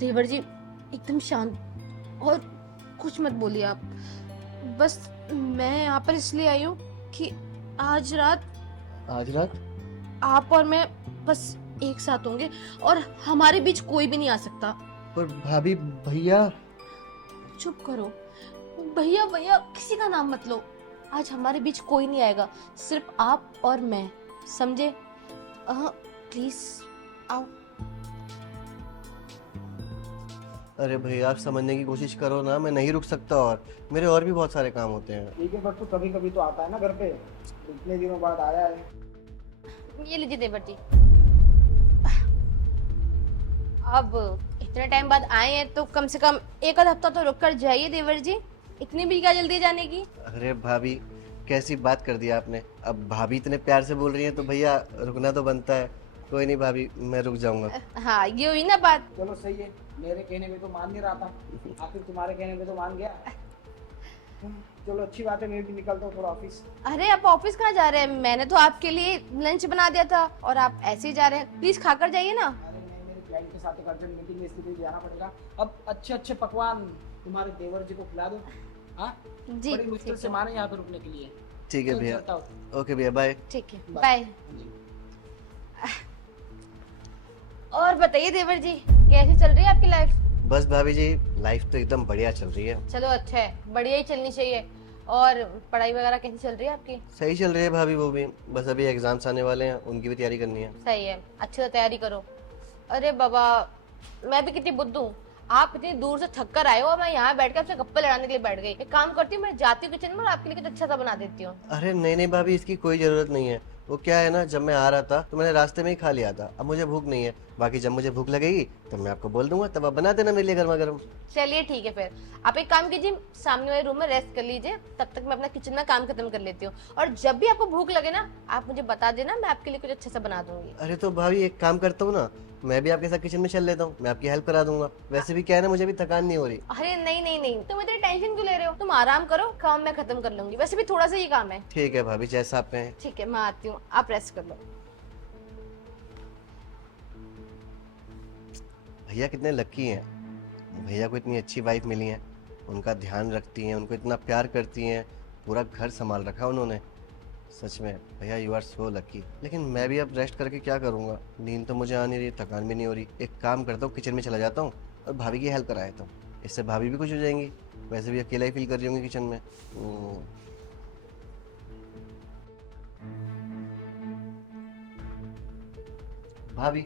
देवर जी एकदम शांत और कुछ मत बोलिए आप। बस मैं यहाँ पर इसलिए आई हूँ कि आज रात आज रात? आप और मैं बस एक साथ होंगे और हमारे बीच कोई भी नहीं आ सकता। पर भाभी, भैया। चुप करो। भैया भैया किसी का नाम मत लो। आज हमारे बीच कोई नहीं आएगा, सिर्फ आप और मैं, समझे? प्लीज आओ। अरे भैया, आप समझने की कोशिश करो ना, मैं नहीं रुक सकता और मेरे और भी बहुत सारे काम होते हैं। ठीक है, बट तू कभी कभी तो आता है ना घर पे। इतने दिनों बाद आया है। ये लीजिए देवर जी। अब इतने टाइम बाद आए हैं तो कम से कम एक आध हफ्ता तो रुक कर जाइए देवर जी। इतनी भी क्या जल्दी जाने की? अरे भाभी, कैसी बात कर दी आपने। अब भाभी इतने प्यार से बोल रही हैं तो भैया रुकना तो बनता है। कोई नहीं भाभी, मैं रुक जाऊंगा। हाँ ये हुई ना बात। चलो सही है, मेरे कहने पे तो मान नहीं रहा था, आखिर तुम्हारे कहने पे तो मान गया। चलो अच्छी बात है, मैं भी निकलता हूँ थोड़ा ऑफिस। अरे आप ऑफिस कहाँ जा रहे हैं? मैंने तो आपके लिए लंच बना दिया था और आप ऐसे ही जा रहे हैं। प्लीज खाकर जाइए ना। अरे नहीं, मेरे क्लाइंट के साथ एक अर्जेंट मीटिंग है, इसलिए जाना पड़ेगा। अब अच्छे अच्छे पकवान तुम्हारे देवर जी को खिला दो। हाँ, जी बड़ी मुश्किल से माने यहाँ पे रुकने के लिए। ठीक है तो भैया। चलता हूँ। ओके भैया, बाय। ठीक है, बाय। बाय। और बताइए देवर जी, कैसी चल रही है आपकी लाइफ? बस भाभी जी, लाइफ तो एकदम बढ़िया चल रही है। चलो अच्छा है, बढ़िया ही चलनी चाहिए। और पढ़ाई वगैरह कैसी चल रही है आपकी? सही चल रही है भाभी, वो भी बस अभी एग्जाम्स आने वाले हैं, उनकी भी तैयारी करनी है। सही है, अच्छे से तैयारी करो। अरे बाबा, मैं भी कितनी बुद्धू हूँ। आप इतनी दूर से थक कर आए हो और मैं यहाँ बैठ कर आपसे गप्पे लड़ाने के लिए बैठ गई। एक काम करती हूँ, मैं जाती हूँ किचन में और आपके लिए कुछ अच्छा सा बना देती हूँ। अरे नहीं नहीं भाभी, इसकी कोई जरूरत नहीं है। वो क्या है ना, जब मैं आ रहा था तो मैंने रास्ते में ही खा लिया था। अब मुझे भूख नहीं है। बाकी जब मुझे भूख लगेगी तो मैं आपको बोल दूंगा, तब आप बना देना मेरे लिए गर्मा गर्म। चलिए ठीक है, फिर आप एक काम कीजिए, सामने वाले रूम में रेस्ट कर लीजिए। तब तक मैं अपना किचन में काम खत्म कर लेती हूँ। और जब भी आपको भूख लगे ना, आप मुझे बता देना, मैं आपके लिए कुछ अच्छा सा बना दूंगी। अरे तो भाभी, एक काम करता हूँ ना, मैं भी आपके साथ किचन में चल लेता हूँ, मैं आपकी हेल्प करा दूंगा। वैसे भी क्या है ना, मुझे भी थकान नहीं हो रही। अरे नहीं नहीं नहीं, तुम इतनी टेंशन क्यों ले रहे हो? तुम आराम करो, काम मैं खत्म कर लूंगी। वैसे भी थोड़ा सा ही काम है। ठीक है भाभी, जैसा आप कहें। ठीक है, मैं आती हूँ, आप रेस्ट कर लो। भैया कितने लकी हैं। भैया को इतनी अच्छी वाइफ मिली है, उनका ध्यान रखती हैं, उनको इतना प्यार करती हैं, पूरा घर संभाल रखा उन्होंने। सच में भैया, यू आर सो लकी। लेकिन मैं भी अब रेस्ट करके क्या करूँगा, नींद तो मुझे आ नहीं रही, थकान भी नहीं हो रही। एक काम करता हूँ, किचन में चला जाता हूँ और भाभी की हेल्प करा देता हूँ। इससे भाभी भी खुश हो जाएंगी, वैसे भी अकेला ही फील कर रही होंगी किचन में। भाभी।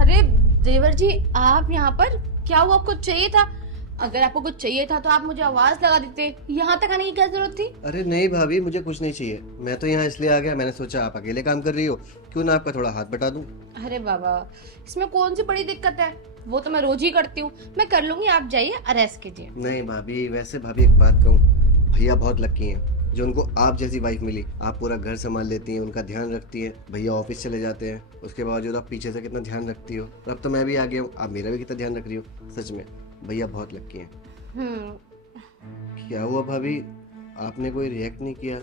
अरे देवर जी, आप यहाँ पर? क्या हुआ, आपको चाहिए था? अगर आपको कुछ चाहिए था तो आप मुझे आवाज लगा देते। यहाँ तक आने की क्या जरूरत थी? अरे नहीं भाभी, मुझे कुछ नहीं चाहिए। मैं तो यहाँ इसलिए आ गया, मैंने सोचा आप अकेले काम कर रही हो, क्यों ना आपका थोड़ा हाथ बटा दूं। अरे बाबा, इसमें कौन सी बड़ी दिक्कत है? वो तो मैं रोज ही करती हूँ, मैं कर लूंगी। आप जाइए, रेस्ट कीजिए। नहीं भाभी, वैसे भाभी एक बात कहूँ, भैया बहुत लकी हैं जो उनको आप जैसी वाइफ मिली। आप पूरा घर संभाल लेती हैं, उनका ध्यान रखती हैं। भैया ऑफिस चले जाते हैं, उसके बावजूद आप पीछे से कितना ध्यान रखती हो। और अब तो मैं भी आ गया हूँ, आप मेरा भी कितना ध्यान रख रही हो। सच में भैया बहुत लकी हैं। क्या हुआ भाभी, आपने कोई रिएक्ट नहीं किया?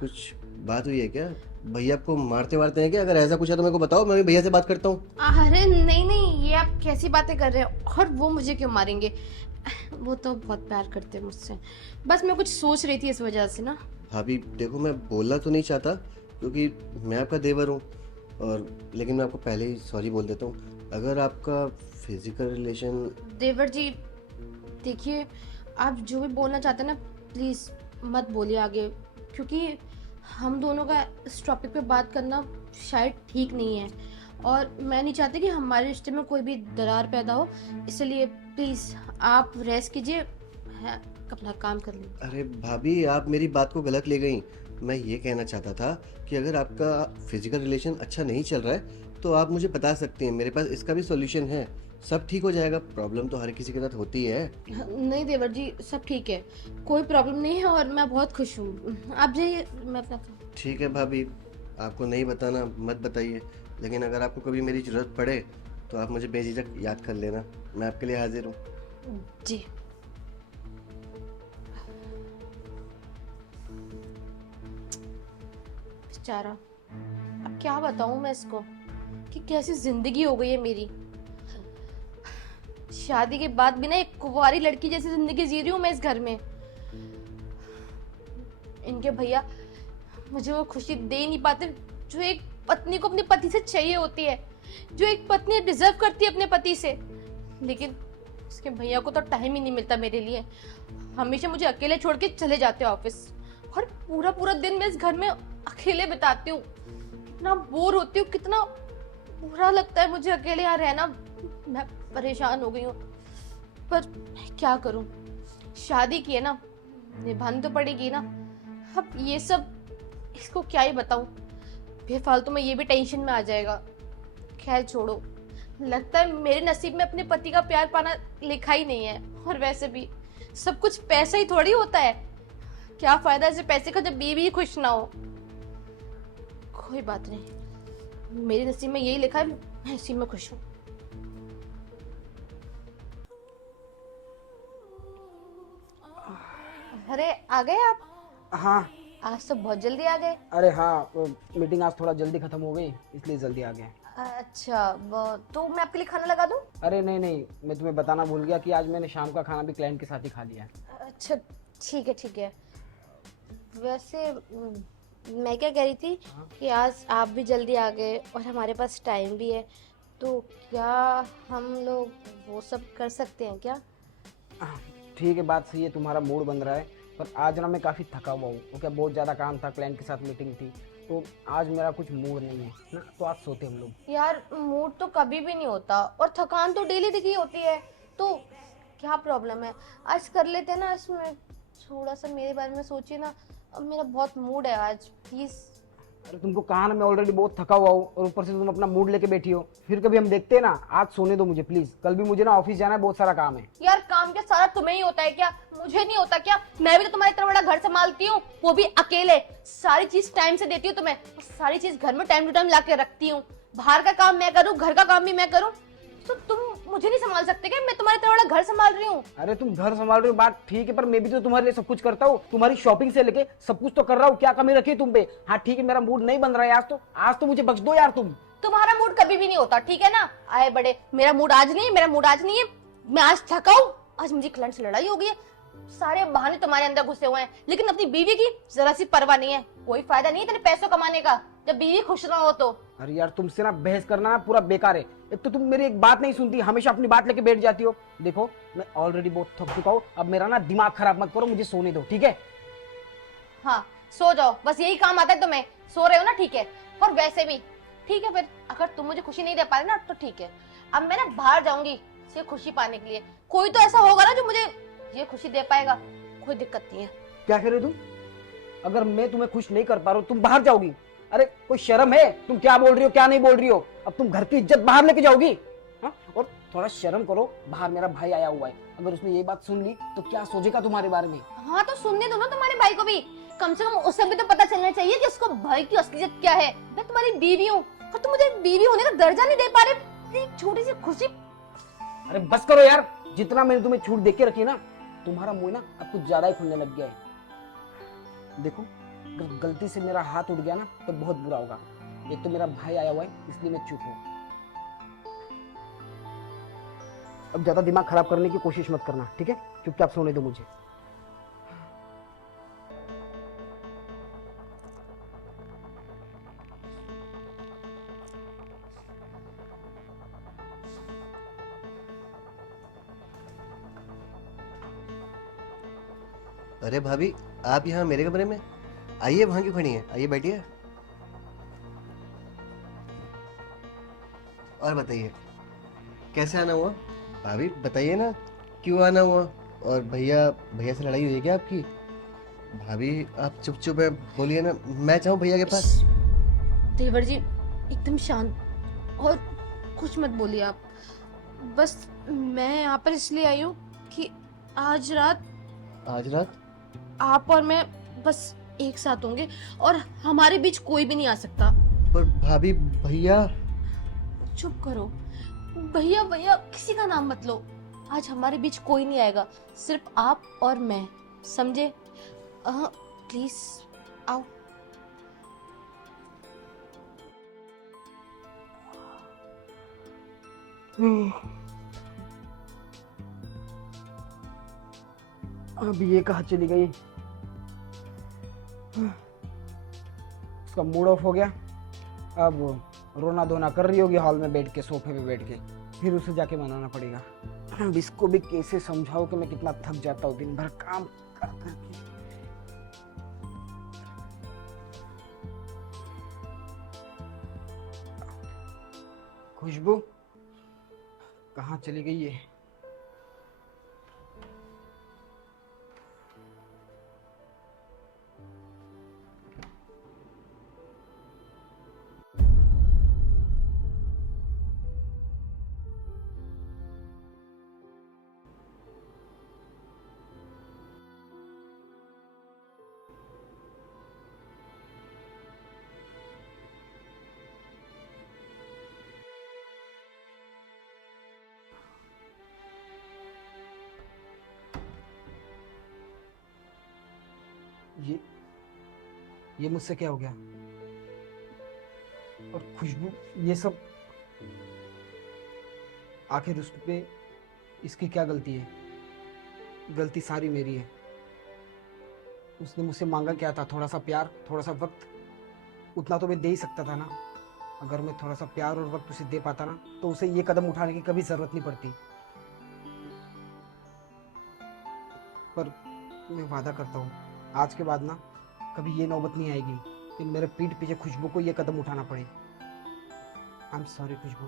कुछ बात हुई है क्या? भैया आपको मारते वारते हैं क्या? अगर ऐसा कुछ है तो मेरे को बताओ, मैं भी भैया से बात करता हूँ। अरे नहीं नहीं, ये आप कैसी बातें कर रहे हो? और वो मुझे क्यों मारेंगे? वो तो बहुत प्यार करते हैं मुझसे। बस मैं कुछ सोच रही थी इस वजह से ना। भाभी देखो, मैं बोलना तो नहीं चाहता क्योंकि मैं आपका देवर हूँ, और लेकिन मैं आपको पहले ही सॉरी बोल देता हूँ। अगर आपका फिजिकल रिलेशन। देवर जी देखिए, आप जो भी बोलना चाहते हैं ना, प्लीज मत बोलिए आगे, क्योंकि हम दोनों का इस टॉपिक पे बात करना शायद ठीक नहीं है। और मैं नहीं चाहती कि हमारे रिश्ते में कोई भी दरार पैदा हो। इसलिए प्लीज आप रेस्ट कीजिए, अपना काम कर लीजिए। अरे भाभी, आप मेरी बात को गलत ले गई। मैं ये कहना चाहता था कि अगर आपका फिजिकल रिलेशन अच्छा नहीं चल रहा है तो आप मुझे बता सकती हैं, मेरे पास इसका भी सॉल्यूशन है। सब ठीक हो जाएगा। प्रॉब्लम तो हर किसी के साथ होती है। नहीं देवर जी, सब ठीक है, कोई प्रॉब्लम नहीं है और मैं बहुत खुश हूँ। आप जाइए, मैं अपना ठीक है भाभी, आपको नहीं बताना मत बताइए, लेकिन अगर आपको कभी मेरी ज़रूरत पड़े तो आप मुझे बेझिझक याद कर लेना, मैं आपके लिए हाजिर हूँ। जी। बेचारा, अब क्या बताऊं मैं इसको कि कैसी जिंदगी हो गई है मेरी। शादी के बाद भी ना एक कुंवारी लड़की जैसी जिंदगी जी रही हूँ मैं इस घर में। इनके भैया मुझे वो खुशी दे ही नहीं पाते जो एक पत्नी को अपने पति से चाहिए होती है, जो एक पत्नी डिजर्व करती है अपने पति से। लेकिन उसके भैया को तो टाइम ही नहीं मिलता मेरे लिए। हमेशा मुझे अकेले छोड़ के चले जाते हैं ऑफिस, और पूरा पूरा दिन मैं इस घर में अकेले बिताती हूँ। कितना बोर होती हूँ, कितना बुरा लगता है मुझे अकेले यहाँ रहना। मैं परेशान हो गई हूँ, पर क्या करूँ, शादी की है ना, निभानी तो पड़ेगी ना। अब ये सब इसको क्या ही बताऊं, बेफालतू में ये भी टेंशन में आ जाएगा। खैर छोड़ो, लगता है मेरे नसीब में अपने पति का प्यार पाना लिखा ही नहीं है। और वैसे भी सब कुछ पैसा ही थोड़ी होता है, क्या फायदा ऐसे पैसे का जब बीवी ही खुश ना हो। कोई बात नहीं, मेरे नसीब में यही लिखा है, मैं इसी में खुश हूँ। अरे आ गए आप? हाँ। आज तो बहुत जल्दी आ गए। अरे हाँ, मीटिंग आज थोड़ा जल्दी खत्म हो गई, इसलिए जल्दी आ गए। अच्छा, तो मैं आपके लिए खाना लगा दूं? अरे नहीं नहीं, मैं तुम्हें बताना भूल गया कि आज मैंने शाम का खाना भी क्लाइंट के साथ ही खा लिया है। अच्छा ठीक है ठीक है। वैसे मैं क्या कह रही थी कि आज आप भी जल्दी आ गए और हमारे पास टाइम भी है, तो क्या हम लोग वो सब कर सकते हैं क्या? ठीक है, बात सही है, तुम्हारा मूड बन रहा है, पर आज ना मैं काफ़ी थका हुआ हूँ क्योंकि बहुत ज़्यादा काम था, क्लाइंट के साथ मीटिंग थी, तो आज मेरा कुछ मूड नहीं है ना, तो आज सोते हम लोग। यार मूड तो कभी भी नहीं होता, और थकान तो डेली दिखी होती है, तो क्या प्रॉब्लम है? आज कर लेते हैं ना। इसमें थोड़ा सा मेरे बारे में सोचिए ना, अब मेरा बहुत मूड है आज, प्लीज। अरे तुमको कहा ना, मैं ऑलरेडी बहुत थका हुआ हूँ और ऊपर से तुम अपना मूड लेके बैठी हो, फिर कभी हम देखते हैं ना। आज सोने दो मुझे प्लीज, कल भी मुझे ना ऑफिस जाना है, बहुत सारा काम है। यार काम क्या सारा तुम्हें ही होता है क्या? मुझे नहीं होता क्या? मैं भी तो तुम्हारा इतना बड़ा घर संभालती हूँ, वो भी अकेले। सारी चीज टाइम से देती हूँ तुम्हें, सारी चीज घर में टाइम टू टाइम ला के रखती हूँ। बाहर का काम मैं करूँ, घर का काम भी मैं करूँ, तो तुम मुझे नहीं संभाल सकते क्या? मैं तुम्हारा इतना बड़ा घर संभाल रही हूँ। अरे तुम घर संभाल रही हो, बात ठीक है, पर मैं भी तो तुम्हारे लिए सब कुछ करता हूँ, तुम्हारी शॉपिंग से लेके सब कुछ तो कर रहा हूँ, क्या कमी रखी है तुम पे? हाँ ठीक है, मेरा मूड नहीं बन रहा है आज तो मुझे बख्श दो यार तुम। तुम्हारा मूड कभी भी नहीं होता, ठीक है ना? आए बड़े, मेरा मूड आज नहीं है, मेरा मूड आज नहीं है। मैं आज थका हूँ, आज मुझे क्लाइंट से लड़ाई हो गई है, सारे बहाने तुम्हारे अंदर घुसे हुए हैं, लेकिन अपनी बीवी की जरा सी परवाह नहीं है। कोई फायदा नहीं है तेरे पैसों कमाने का जब बीवी खुश ना हो तो। अरे यार तुमसे ना बहस करना पूरा बेकार है, एक तो तुम मेरी एक बात नहीं सुनती, हमेशा अपनी बात लेके बैठ जाती हो। देखो मैं ऑलरेडी बहुत थक चुका हूँ, अब मेरा ना दिमाग खराब मत करो, मुझे सोने दो ठीक है? हाँ सो जाओ, बस यही काम आता है तुम्हें। सो रहे हो ना, ठीक है। और वैसे भी ठीक है, फिर अगर तुम मुझे खुशी नहीं दे पा रहे ना, तो ठीक है, अब मैं ना बाहर जाऊंगी सिर्फ खुशी पाने के लिए। कोई तो ऐसा होगा ना जो मुझे ये खुशी दे पाएगा, कोई दिक्कत नहीं है। क्या कह रहे हो तुम? अगर मैं तुम्हें खुश नहीं कर पा रहा हूँ तुम बाहर जाओगी? अरे कोई शर्म है? तुम क्या बोल रही हो क्या नहीं बोल रही हो? अब तुम घर की इज्जत बाहर लेके जाओगी? हाँ, और थोड़ा शर्म करो, बाहर मेरा भाई आया हुआ है, अगर उसने ये बात सुन ली तो क्या सोचेगा तुम्हारे बारे में? हाँ तो सुनने दो ना तुम्हारे भाई को भी, कम से कम उसे भी तो पता चलना चाहिए कि उसको भाई की असलियत क्या है। मैं तुम्हारी बीवी हूँ और तुम मुझे बीवी होने का दर्जा नहीं दे पा रहे, एक छोटी सी खुशी। अरे बस करो यार, जितना मैंने तुम्हें छूट देके रखी ना, तुम्हारा मुंह ना अब कुछ ज्यादा ही खुलने लग गया है। देखो अगर गलती से मेरा हाथ उठ गया ना तो बहुत बुरा होगा, एक तो मेरा भाई आया हुआ है इसलिए मैं चुप हूँ। अब ज्यादा दिमाग खराब करने की कोशिश मत करना ठीक है? चुपचाप सोने दो मुझे। अरे भाभी, आप यहाँ मेरे कमरे में? आइए, वहाँ क्यों खड़ी हैं? आइए बैठिए। और बताइए कैसे आना हुआ? भाभी बताइए ना, क्यों आना हुआ? और भैया भैया से लड़ाई हुई है क्या आपकी? भाभी आप चुप चुप है, बोलिए ना, मैं चाहूँ भैया के पास। देवर जी एकदम शांत और कुछ मत बोलिए आप। बस मैं यहाँ पर इसलिए आई हूँ कि आज रात आप और मैं बस एक साथ होंगे और हमारे बीच कोई भी नहीं आ सकता। पर भाभी भैया। चुप करो, भैया भैया किसी का नाम मत लो। आज हमारे बीच कोई नहीं आएगा, सिर्फ आप और मैं, समझे? प्लीज आओ। अभी ये कहाँ चली गई? उसका मूड ऑफ हो गया, अब रोना धोना कर रही होगी हॉल में बैठ के, सोफे पे बैठ के। फिर उसे जाके मनाना पड़ेगा। अब इसको भी कैसे समझाओ कि मैं कितना थक जाता हूँ दिन भर काम कर करके। खुशबू कहाँ चली गई है? ये मुझसे क्या हो गया? और खुशबू ये सब आखिर उस पे इसकी क्या गलती है? गलती सारी मेरी है। उसने मुझसे मांगा क्या था? थोड़ा सा प्यार, थोड़ा सा वक्त। उतना तो मैं दे ही सकता था ना। अगर मैं थोड़ा सा प्यार और वक्त उसे दे पाता ना, तो उसे ये कदम उठाने की कभी जरूरत नहीं पड़ती। पर मैं वादा करता हूँ, आज के बाद ना कभी ये नौबत नहीं आएगी कि मेरे पीठ पीछे खुशबू को ये कदम उठाना पड़े। I am sorry Khushboo.